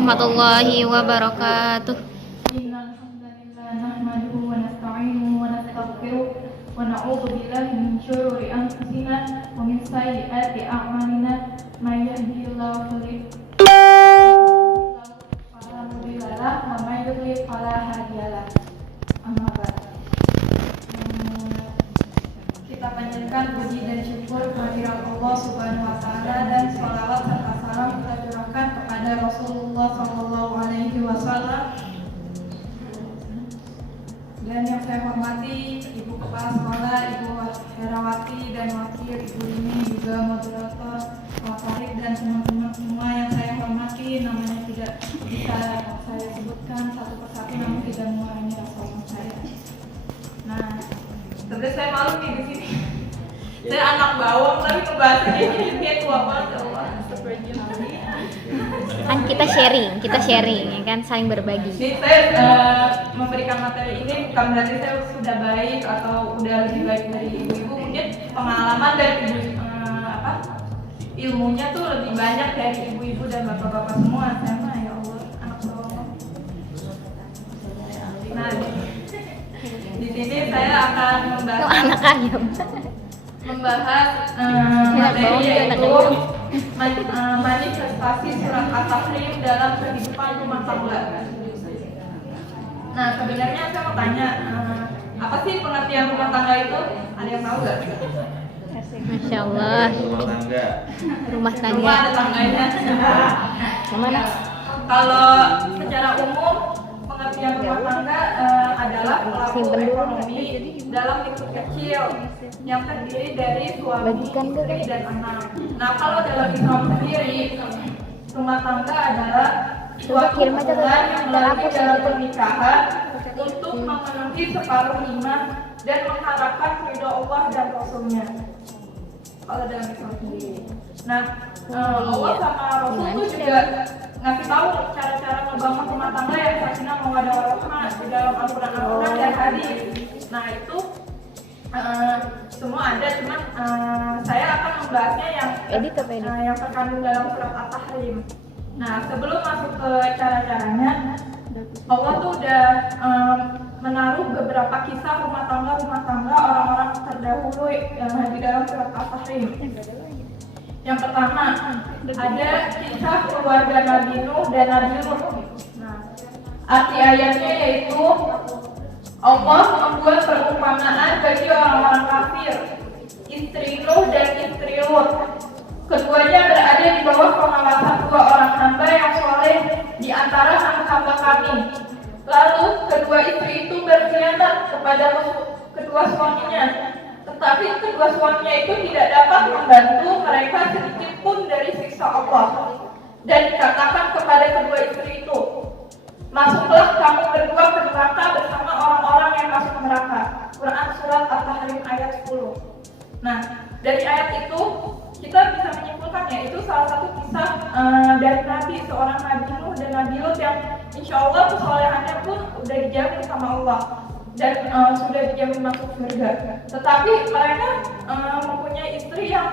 warahmatullahi wabarakatuh. Innal hamdalillah nahmaduhu wa nasta'inuhu wa nastaghfiruh wa na'udzu billahi min shururi anfusina wa min sayyiati a'malina may yahdihillahu fala mudilla lahu wa may yudlil fala hadiyalah. Amma ba'd. Kita panjatkan puji dan syukur kehadirat Allah Subhanahu wa taala dan shalawat serta salam kita curahkan kepada Rasulullah sallallahu alaihi wasallam. Dan yang saya hormati Ibu Kepala Sekolah, Ibu Herawati dan Wakil Ibu ini juga moderator, Pak Farid dan teman-teman semua yang saya hormati, namanya tidak bisa saya sebutkan satu persatu namun tidak mengurangi rasa hormat saya. Nah, sebenarnya saya malu nih di sini. Saya anak bawang tapi ngebahasnya ini kayak tua banget ya Allah. Kan kita sharing ya kan, saling berbagi. Jadi saya memberikan materi ini bukan berarti saya sudah baik atau udah lebih baik dari ibu-ibu, mungkin pengalaman dan ilmunya tuh lebih banyak dari ibu-ibu dan bapak-bapak semua. Saya mah ya Allah anak bawang. Nah di sini saya akan membahas materi yaitu manifestasi surat At-Tahrim dalam kehidupan rumah tangga. Nah sebenarnya saya mau tanya, apa sih pengertian rumah tangga itu? Ada yang tahu nggak? Masya Allah. Rumah tangga. Rumah ada tangganya. Kemana? Kalau secara umum pengertian rumah tangga adalah pelaku ekonomi dalam lingkup kecil yang terdiri dari suami, istri, dan anak. Nah, kalau dalam Islam sendiri, rumah tangga adalah suatu hubungan yang melalui dalam pernikahan untuk memenuhi separuh iman dan mengharapkan ridho Allah dan Rasulnya. Kalau dalam Islam sendiri. Nah, Allah sama Rasul itu juga ngasih tahu cara-cara membangun rumah tangga yang sakinah mawaddah warahmah di dalam Al-Quran dan hadis. Nah, itu semua ada, cuman saya akan membahasnya yang terkandung dalam surat At-Tahrim. Nah, sebelum masuk ke cara-caranya, Allah tuh udah menaruh beberapa kisah rumah tangga orang-orang terdahulu di dalam surat At-Tahrim. Yang pertama, ada kisah keluarga Nabi Nuh dan Nabi Lut. Nah, arti ayatnya yaitu Allah membuat perumpamaan bagi orang-orang kafir, istri Nuh dan istri Lut. Keduanya berada di bawah pengawasan dua orang hamba yang soleh di antara hamba kami. Lalu kedua istri itu berkhianat kepada kedua suaminya, tetapi kedua suaminya itu tidak dapat membantu mereka sedikit pun dari siksa Allah. Dan dikatakan kepada kedua istri itu, masuklah kamu berdua ke neraka bersama orang-orang yang masuk neraka. Quran surat At-Tahrim ayat 10. Nah, dari ayat itu kita bisa menyimpulkan ya, itu salah satu kisah dari Nabi, seorang Nabi Nuh dan Nabi Lut yang insya Allah kesolehannya pun udah dijamin sama Allah dan sudah dijamin masuk surga. Tetapi mereka mempunyai istri yang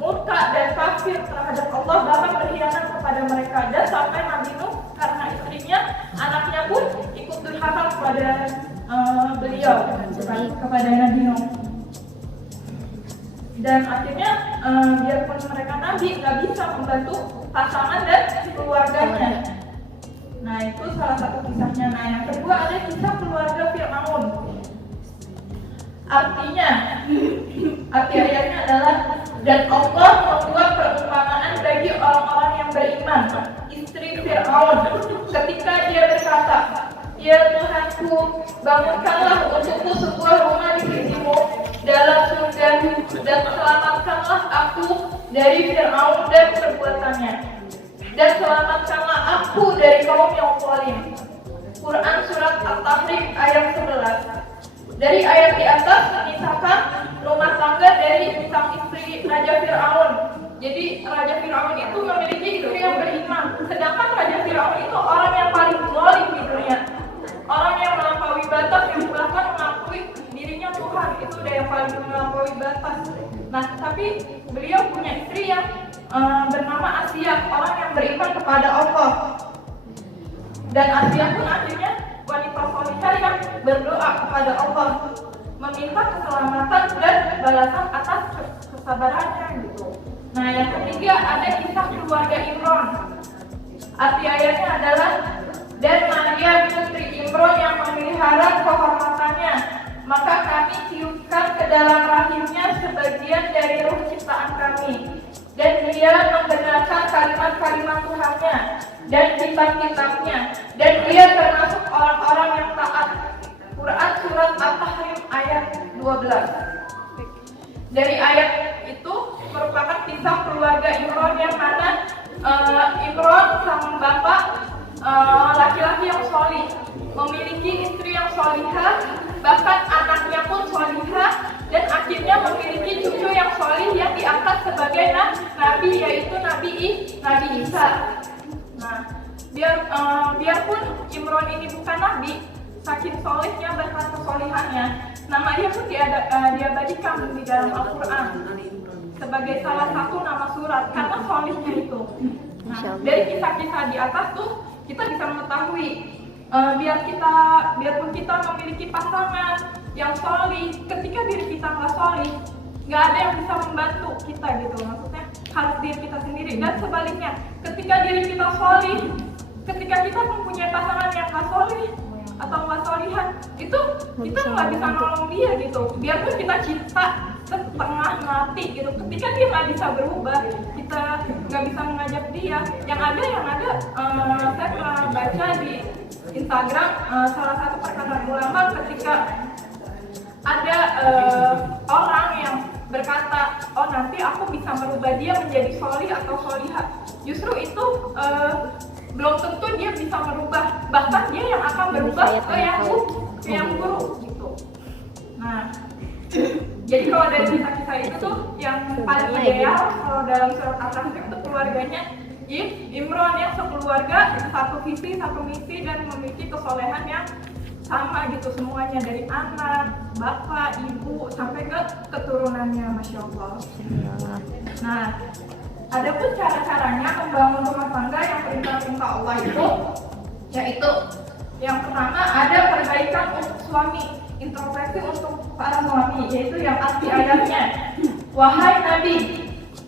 murka dan kafir terhadap Allah, bahkan berkhianat kepada mereka. Dan sampai Nabi Nuh karena istrinya, anaknya pun ikut durhaka kepada beliau, kepada Nabi Nuh. Dan akhirnya biarpun mereka Nabi, nggak bisa membantu pasangan dan keluarganya. Nah itu salah satu kisahnya. Nah yang kedua ada kisah keluarga Fir'aun. Artinya, arti ayatnya adalah, dan Allah membuat perumpamaan bagi orang-orang yang beriman, istri Fir'aun, ketika dia berkata, ya Tuhanku, bangunkanlah untukku sebuah rumah di sisimu dalam surga dan selamatkanlah aku dari Fir'aun dan perbuatannya, dan selamatkanlah aku dari kaum yang zalim. Quran surat At-Tahrim ayat 11. Dari ayat di atas mengisahkan rumah tangga dari sang istri Raja Fir'aun. Jadi Raja Fir'aun itu memiliki istri yang beriman, sedangkan Raja Fir'aun itu orang yang paling zalim di dunia, orang yang melampaui batas, yang bahkan mengakui dirinya Tuhan. Itu udah yang paling melampaui batas. Nah, tapi beliau punya istri yang bernama Asia, orang yang beriman kepada Allah. Dan Asia pun akhirnya wanita solihah yang berdoa kepada Allah, meminta keselamatan dan balasan atas kesabarannya gitu. Nah, yang ketiga ada kisah keluarga Imron. Arti ayatnya adalah, dan Maria putri Imron yang memelihara kehormatannya, maka kami tiupkan ke dalam rahimnya sebagian dari ruh ciptaan kami, dan dia membenarkan kalimat-kalimat Tuhannya dan kitab-kitabnya, dan dia termasuk orang-orang yang taat. Quran surat At-Tahrim ayat 12. Dari ayat itu merupakan kisah keluarga Imron yang mana Imron sang bapak laki-laki yang solih, memiliki istri yang solihah, bahkan anaknya pun solihah, dan akhirnya memiliki cucu yang solih yang diangkat sebagai nabi, yaitu Nabi Isa. Nah, biarpun Imron ini bukan nabi, saking solihnya berkat kesolihannya, nama dia pun diabadikan di dalam Al-Quran sebagai salah satu nama surat karena solihnya itu. Nah, dari kisah-kisah di atas tuh kita bisa mengetahui biarpun kita memiliki pasangan yang solih, ketika diri kita nggak solih, nggak ada yang bisa membantu kita gitu. Maksudnya harus diri kita sendiri, dan sebaliknya ketika diri kita solih, ketika kita mempunyai pasangan yang nggak solih atau nggak solihan, itu kita nggak bisa nolong dia gitu. Biarpun kita cinta setengah mati gitu, ketika dia nggak bisa berubah, kita nggak bisa mengajak dia. Yang ada saya pernah baca di Instagram salah satu perkataan ulama ketika ada orang yang berkata, oh nanti aku bisa merubah dia menjadi solih atau solihah. Justru itu belum tentu dia bisa merubah, bahkan dia yang akan berubah ke yang buruk gitu. Nah, jadi kalau dari kisah-kisah itu tuh yang paling ideal kalau dalam surat At-Tahrim itu keluarganya Imron yang sekeluarga satu visi, satu misi, dan memiliki kesolehan yang sama gitu semuanya, dari anak, bapak, ibu, sampai ke keturunannya, Masya Allah. Nah, ada pun cara-caranya membangun rumah tangga yang perintah-perintah Allah itu, yaitu yang pertama ada perbaikan untuk suami, introspeksi untuk para suami, yaitu yang arti ayatnya, wahai Nabi,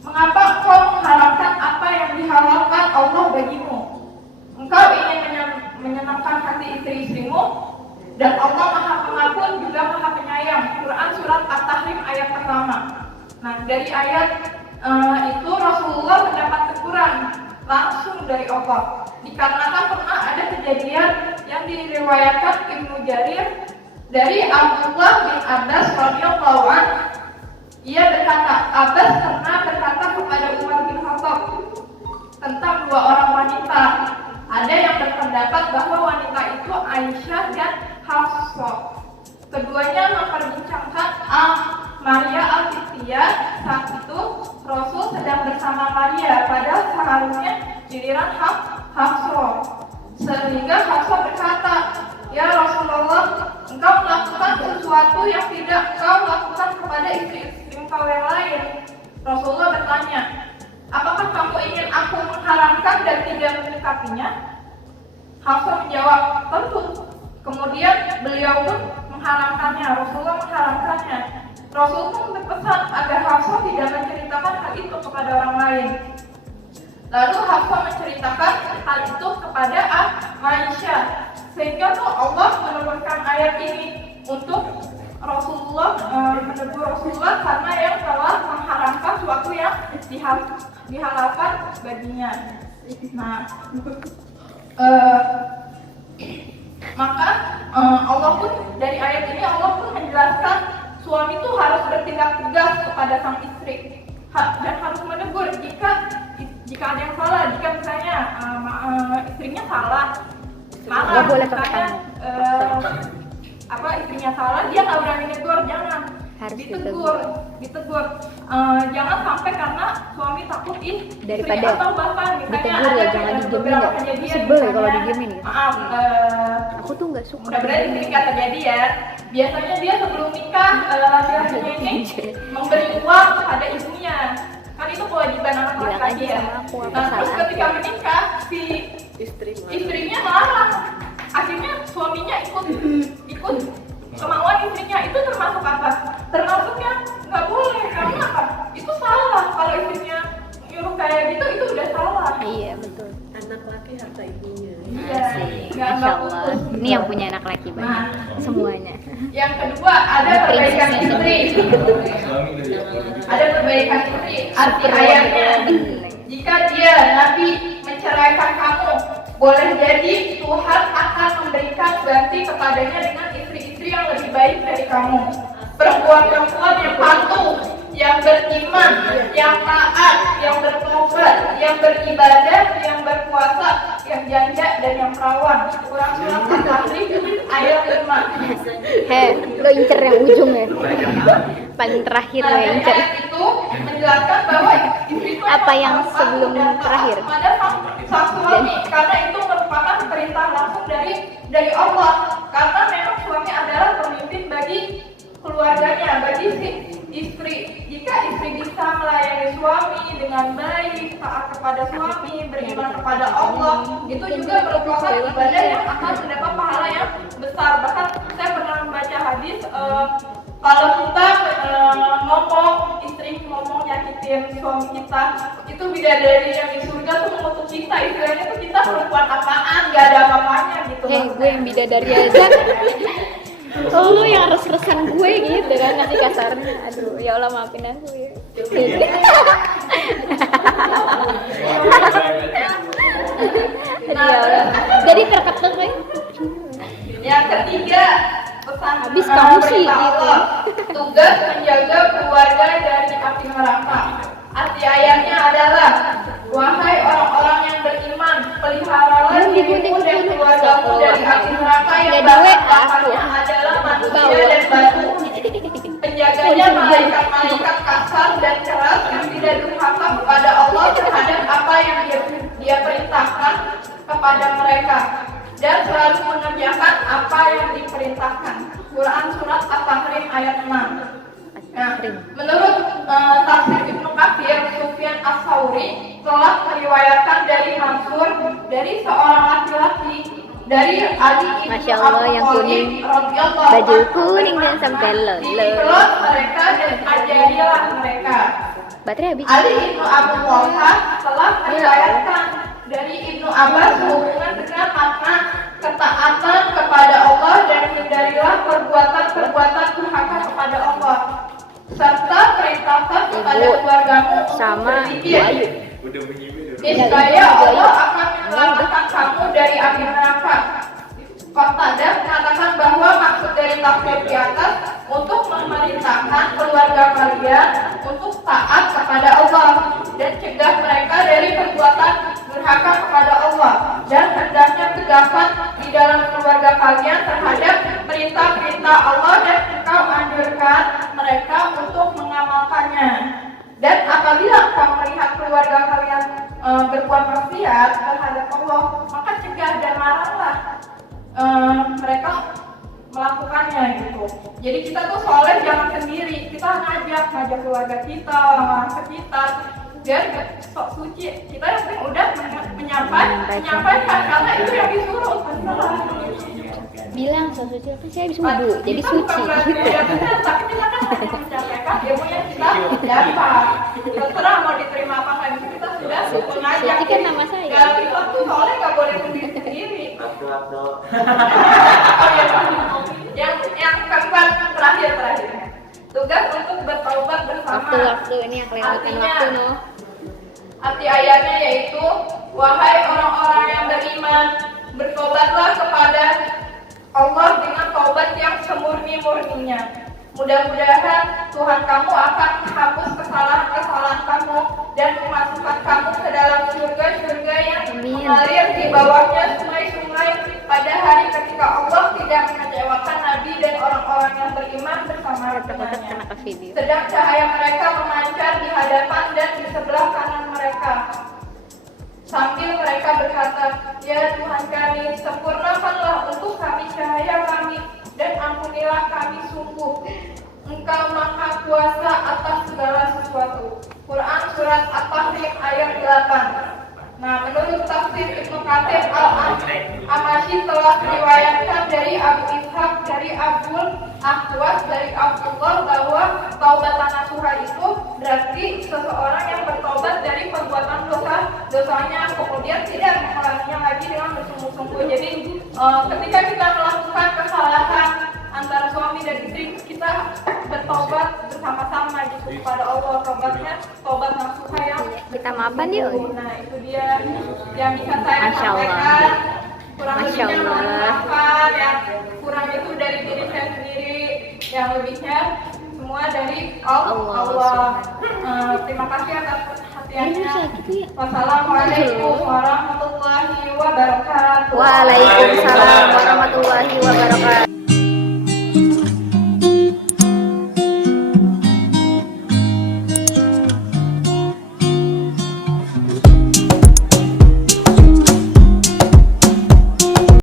mengapa kau mengharamkan apa yang dihalalkan Allah bagimu? Engkau ingin menyenangkan hati istri-istrimu, dan Allah Maha Pengampun juga Maha Penyayang. Quran surat At-Tahrim ayat pertama. Nah, dari ayat itu Rasulullah mendapat teguran langsung dari Allah, dikarenakan pernah ada kejadian yang diriwayatkan Ibnu Jarir dari Abdullah bin Abbas radhiyallahu anhu. Ia berkata, Abbas pernah berkata kepada Umar bin Khattab tentang dua orang wanita. Ada yang berpendapat bahwa wanita itu Aisyah dan Hafsah. Keduanya memperbincangkan Maria Al-Qibtiyah. Saat itu Rasul sedang bersama Maria, padahal seharusnya giliran Hafsah. Sehingga Hafsah berkata, ya Rasulullah, engkau melakukan sesuatu yang tidak kau lakukan kepada istri-istri engkau yang lain. Rasulullah bertanya, apakah kamu ingin aku mengharamkan dan tidak menyikapinya? Hafsah menjawab, tentu. Kemudian beliau pun mengharamkannya, Rasulullah mengharamkannya. Rasul pun berpesan agar Hafsah tidak menceritakan hal itu kepada orang lain. Lalu Hafsah menceritakan hal itu kepada Aisyah, sehingga tuh Allah menurunkan ayat ini untuk Rasulullah, menegur Rasulullah karena yang telah mengharamkan sesuatu yang dihalalkan baginya. Nah, maka Allah pun dari ayat ini Allah pun menjelaskan suami itu harus bertindak tegas kepada sang istri dan harus menegur jika ada yang salah. Jika misalnya istrinya salah, nggak boleh misalnya istrinya salah, dia nggak berani negur, jangan, harus ditegur. Jangan sampai karena suami takut daripada istri, atau bahkan misalnya ditegur ya, jangan didiemin ya. Sebel ya kalau didiemin ya. Maaf, aku tuh nggak suka. mudah-mudahan ini nggak terjadi ya. Biasanya dia sebelum nikah laki-lakinya ini memberi uang kepada ibunya, kan itu kewajiban anak laki-laki ya. Nah, terus ketika menikah si istrinya larang. Akhirnya suaminya ikut kemauan istrinya. Itu termasuk apa? Termasuknya nggak boleh, karena apa? Itu salah. Kalau istrinya nyuruh kayak gitu, itu udah salah. Iya betul. Anak laki harta ibunya. Iya, Asik. nggak Masya Allah. putus. Ini yang punya anak laki banyak. Semuanya. Yang kedua, ada perbaikan istri. Ada perbaikan istri. Arti ayatnya, jika dia Nabi menceraikan kamu, boleh jadi Tuhan akan memberikan ganti kepadanya dengan istri-istri yang lebih baik dari kamu. Perempuan-perempuan yang patuh, yang beriman, yang taat, yang bertobat, yang beribadah, yang berpuasa, yang janda dan yang perawan. Kurang surat Al-Tahrim ayat 5. Lo incer yang ujung ya. Paling terakhir lo yang incer. Ayat itu menjelaskan bahwa istri itu Apa yang harus sebelum patuh dan taat terakhir? kepada sang suami, karena itu merupakan perintah langsung dari Allah. Karena memang suami adalah pemimpin bagi keluarganya, bagi si istri. Jika istri bisa melayani suami dengan baik, taat kepada suami, beriman kepada Allah, itu juga merupakan ibadah yang akan mendapat pahala yang besar. Bahkan saya pernah membaca hadis, kalau kita ngomong, istri ngomong nyakitin suami kita, itu bidadari yang di surga tuh mengutuk kita. Istilahnya tuh kita perempuan apaan, gak ada apa-apanya gitu. Gue yang bidadari aja. Oh, lu yang res-resan gue gitu kan, nanti kasarnya. Aduh, ya Allah maafin aku ya. Aduh, ya Allah. Jadi terketuk ya. Yang ketiga, pesan Habis kamu sih, perintah Allah, tugas menjaga keluarga dari api neraka. Arti ayatnya adalah, wahai orang-orang yang beriman, peliharalah dirimu dan keluargamu dari api neraka yang bakarnya adalah manusia dan batu. Penjaganya malaikat-malaikat kasar dan keras yang tidak durhaka kepada Allah terhadap apa yang dia perintahkan kepada mereka, dan selalu mengerjakan apa yang diperintahkan. Quran surat At-Tahrim ayat 6. Nah, menurut tafsir Ibnu Katsir, Sufyan Ats-Tsauri telah meriwayatkan dari Mansur, dari seorang laki-laki, dari Ali bin Masya Allah, yang kuning, baju kuning dan sampai dipelot mereka dan ajarilah mereka. Baterai habis. Ali bin Abu Thalhah telah meriwayatkan dari Ibnu Abbas hubungan dengan makna ketaatan kepada Allah dan hindarilah perbuatan-perbuatan durhaka kepada Allah, serta perintahkan kepada keluargamu untuk berzikir. Niscaya Allah akan menyelamatkan kamu dari api neraka. Qatadah mengatakan bahwa maksud dari tafsir di atas untuk memerintahkan keluarga kalian untuk taat kepada Allah dan cegah mereka dari perbuatan durhaka kepada Allah, dan hendaknya tegakkan di dalam keluarga kalian terhadap perintah-perintah Allah dan engkau anjurkan mereka untuk mengamalkannya. Dan apabila engkau melihat keluarga kalian berbuat maksiat terhadap Allah, maka cegah dan laranglah mereka melakukannya gitu. Jadi kita tuh soalnya jangan sendiri, kita ngajak keluarga kita, orang-orang sekitar, biar sok suci. Kita yang penting udah menyampaikan karena itu yang disuruh. Bilang so suci apa, saya habis wudhu jadi suci gitu. Tapi kita kan hanya menyampaikan ilmu yang kita dapat. Terserah mau diterima apa nggak, kita sudah mengajak. Suci kan nama saya. Dalam Islam tuh soalnya nggak boleh sendiri. Yang keempat, terakhir. Tugas untuk bertaubat bersama. Waktu ini yang kelewatan waktu no. Arti ayatnya yaitu, wahai orang-orang yang beriman, bertobatlah kepada Allah dengan taubat yang semurni-murninya. Mudah-mudahan Tuhan kamu akan menghapus kesalahan-kesalahan kamu dan memasukkan kamu ke dalam surga-surga yang mengalir di bawahnya sungai-sungai pada hari ketika Allah tidak mengecewakan Nabi dan orang-orang yang beriman bersama-samanya. Sedang cahaya mereka memancar di hadapan dan di sebelah kanan mereka, sambil mereka berkata, ya Tuhan kami, sempurnakanlah untuk kami cahaya kami dan ampunilah kami, sungguh Engkau Maha Kuasa atas segala sesuatu. Quran surat At-Tahrim ayat 8. Nah, menurut tafsir Ibnu Katsir Al-Amashi telah diriwayatkan dari Abu Ishaq, dari Abdul Ahwas, dari Abdullah bahwa taubatan nasuha itu berarti seseorang yang bertobat dari perbuatan dosanya, kemudian tidak mengulanginya lagi dengan bersungguh-sungguh. Jadi ketika kita melakukan kesalahan antara suami dan istri, kita bertobat bersama-sama gitu kepada Allah. Tobatnya tobat nasuha yang Kita maafkan yuk. Nah, itu dia yang bisa saya Masya Allah. sampaikan. Kurang Masya lebihnya mohon Allah. maafkan, yang kurang itu dari diri saya sendiri, yang lebihnya semua dari Allah. Terima kasih atas perhatiannya. Wassalamualaikum warahmatullahi wabarakatuh. Waalaikumsalam warahmatullahi wabarakatuh.